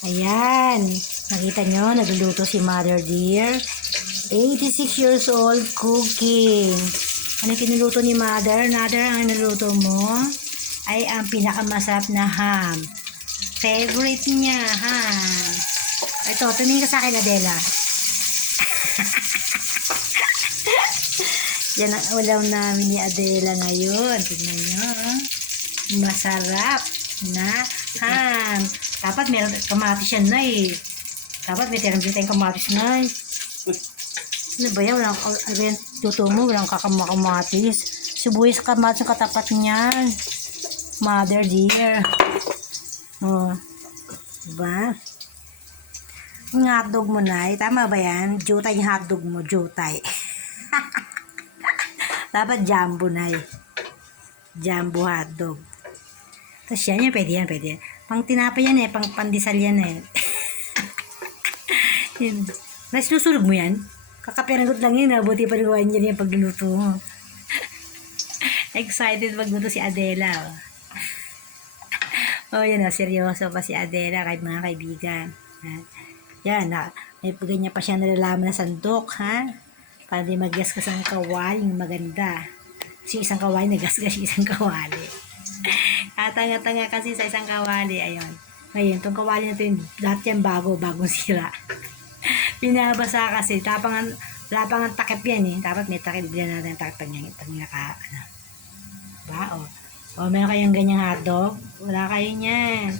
Ayan. Nakita nyo, nagluluto si Mother Dear. 86 years old cooking. Ano kinuluto ni Mother? Mother, ang niluto mo ay ang pinakamasarap na ham. Favorite niya, ham. Ito, tumingin ka sa akin, Adela. Yan ang ulam namin ni Adela ngayon. Tignan nyo. Masarap na ham. Dapat meron kamatis yan na eh. Dapat may tirang tayong kamatis na eh. Ano ba yan? Walang tuto mo, walang kakamatis. Sibuyas kamatis ang katapat niyan. Mother Dear. Oh. Diba? Yung hotdog mo na eh. Tama ba yan? Jutay yung hotdog mo. Jutay. Dapat jumbo na eh. Jumbo hotdog. Tapos yan, pwede yan. Pang tinapay yan eh. Pang pandesal yan eh. Yun. Nasusunog mo yan? Kakapiranggot lang yun. Buti pa rin gawain niya yung pagluluto mo. Excited magluto si Adela. Oh, yan o. Seryoso pa si Adela kahit mga kaibigan. Yan. May ganyan pa siya nalalaman na sandok. Ha? Para di maggasgas ang kawali. Maganda. Kasi isang kawali nagasgas isang kawali. Tanga-tanga kasi sa isang kawali. Ayun. Ngayon, itong kawali na ito yung lahat yan bagong sira. Pinabasa kasi. Wala pang ang takip yan eh. Dapat may takip. Bigyan natin ang takip niya. Pag naka, ano. Diba? O, meron kayong ganyang hotdog? Wala kayo niyan.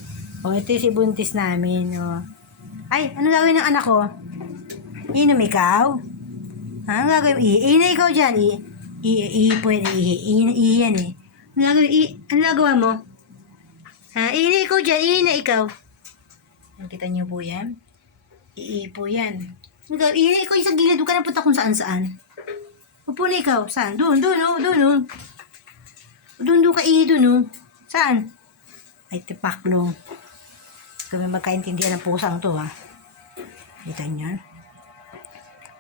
O, ito yung si buntis namin. O. Ay, ano gagawin ng anak ko? Inom ikaw? Ha? Ano gagawin? Ina ikaw dyan. Po yan. Yan eh. Ano gagawin mo? Ha? Ina ikaw dyan. Ina ikaw. Nakita niyo po yan? Iipo yan. Ina ikaw yung sa gilid. Huwag ka na punta kung saan. Upo na ikaw. Saan? Doon. Doon ka doon. Saan? Ay, tipaklong. Kami magkaintindihan ng pusang to, ha? Kita niyo?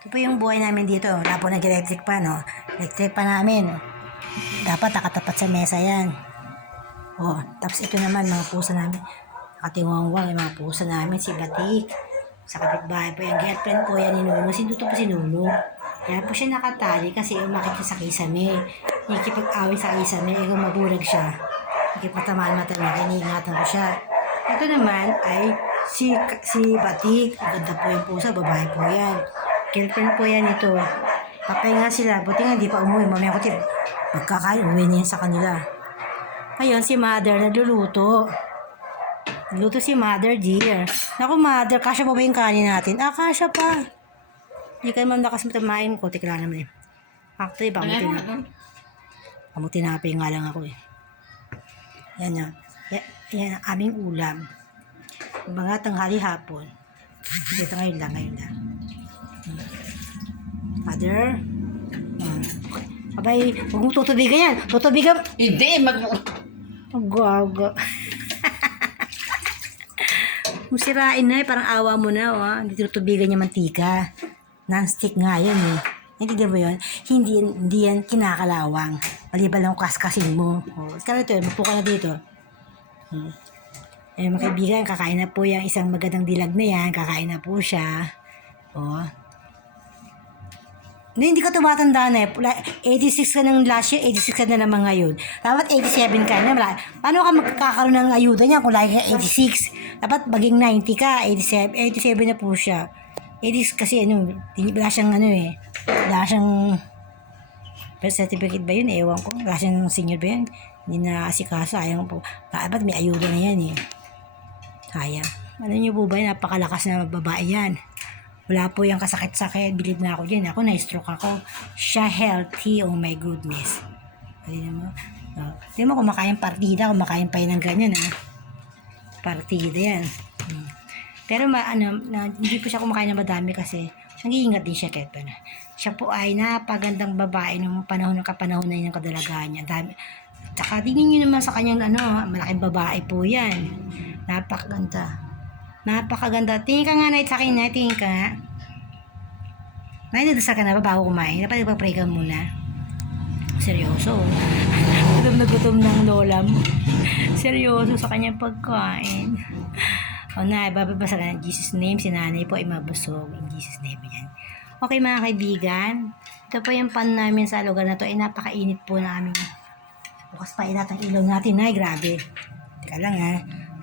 Ito po yung buhay namin dito. Wala po nag-electric pa, no? Electric pa namin. Dapat nakatapat sa mesa yan. Oh, tapos ito naman, mga pusa namin. Nakatiwangwang yung mga pusa namin. Si Batik. Sa kapitbahay po yung girlfriend po yan ni Nuno. Sinduto po si Nuno. Kaya po siya nakatali kasi umakit siya sa kisame. Nakikipag-away sa kisame. Kung mabulag siya. Nakikipatamaan mata niya. Iniingatan ko siya. Ito naman ay si Batik. Maganda po yung pusa. Babae po yan. Girlfriend po yan ito. Papahinga sila. Buti nga hindi pa umuwi. Mamaya ko magkakain. Uwi niya sa kanila. Ngayon si Mother nagluluto. Luto si Mother Dear. Naku Mother, kasya pa ba yung kanin natin? Kasya pa. Hindi ka naman lakas matamain ko. Tikla naman eh. Actually, pamutinapay nga lang ako eh. Yan na. Yan ang aming ulam. Mga tanghali hapon. Dito ngayon lang. Mother. Abay, huwag mo tutubigan yan. Tutubigan. Hindi, Gaga. Musirain na eh, parang awa mo na, oh. Hindi tutubigan niya mantika. Non-stick nga yan eh. Hindi ba yun? Hindi yan kinakalawang. Maliban lang kaskasin mo. Oh, kaya ito, mapo ka na dito. Eh, mga kaibigan, kakain na po yung isang magandang dilag na yan. Kakain na po siya. Oh. Hindi ka tumatanda na eh. 86 ka ng last year, 86 ka na naman ngayon. Dapat 87 ka na. Paano ka magkakaroon ng ayuda niya kung lagi ka 86? Dapat maging 90 ka, 87 na po siya. 86 kasi wala siyang wala siyang birth certificate ba yun? Ewan ko. Wala siyang senior ba yun? Hindi na asikasa. Ayaw po. Dapat may ayuda na yan eh. Sayang. Ano niyo po ba yun? Napakalakas na babae yan. Wala po yung kasakit-sakit. Believe na ako dyan. Ako na-stroke ako. Siya healthy. Oh my goodness. Hindi mo kumakain partida. Kumakain pa yun ng ganyan ha. Partida yan. Pero hindi po siya kumakain ng madami kasi nag-iingat din siya kahit pa na. Siya po ay napagandang babae nung kapanahon na yun ng kadalagaan niya. Tsaka tingin nyo naman sa kanyang malaking babae po yan. Napakaganda. Tingin ka nga na sa akin na. Tingin ka nga. Nadasal ka na ba bago kumain? Dapat ipag-pray ka muna. Seryoso. Gutom na gutom ng lola mo. Seryoso sa kanyang pagkain. O na, bababasa ka ng Jesus name. Si nanay po ay mabusog. In Jesus name yan. Okay mga kaibigan. Ito po yung pan namin sa lugar na to. Ay napakainit po namin. Bukas pa lahat ang ilaw natin. Ay, grabe. Teka lang ha.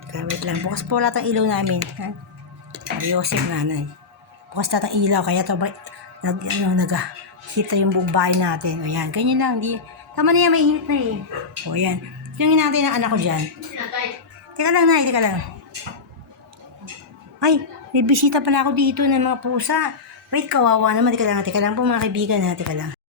Teka, wait lang. Bukas po lahat ang ilaw namin. Ha? Yosef nanay. Bukas lahat ang ilaw. Kaya ito ba, kita yung buong bahay natin. O yan. Ganyan lang. Di, tama na yan. May init na eh. O yan. Tingnan natin ang anak ko dyan. Teka lang nay. Teka lang. Ay, may bisita pala ako dito ng mga pusa. Wait, kawawa naman. Teka lang po mga kaibigan ha. Teka lang.